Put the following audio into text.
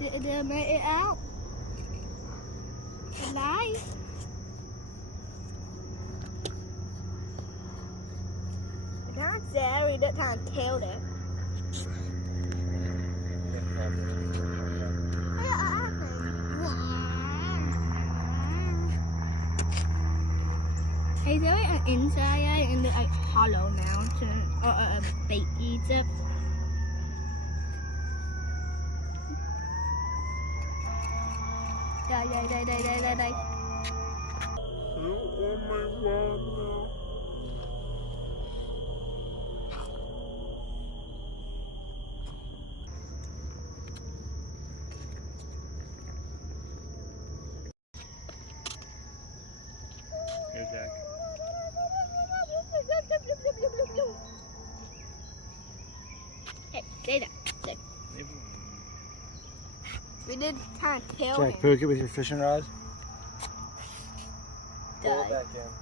They made it out. Alive. Not Jerry that time killed it. Is there an inside in the hollow mountain or a big Egypt? Đây. Here, Jack. Hey, stay there. Stay. We did kind of kill Jack, him. poke it with your fishing rod. Pull Die. it back in.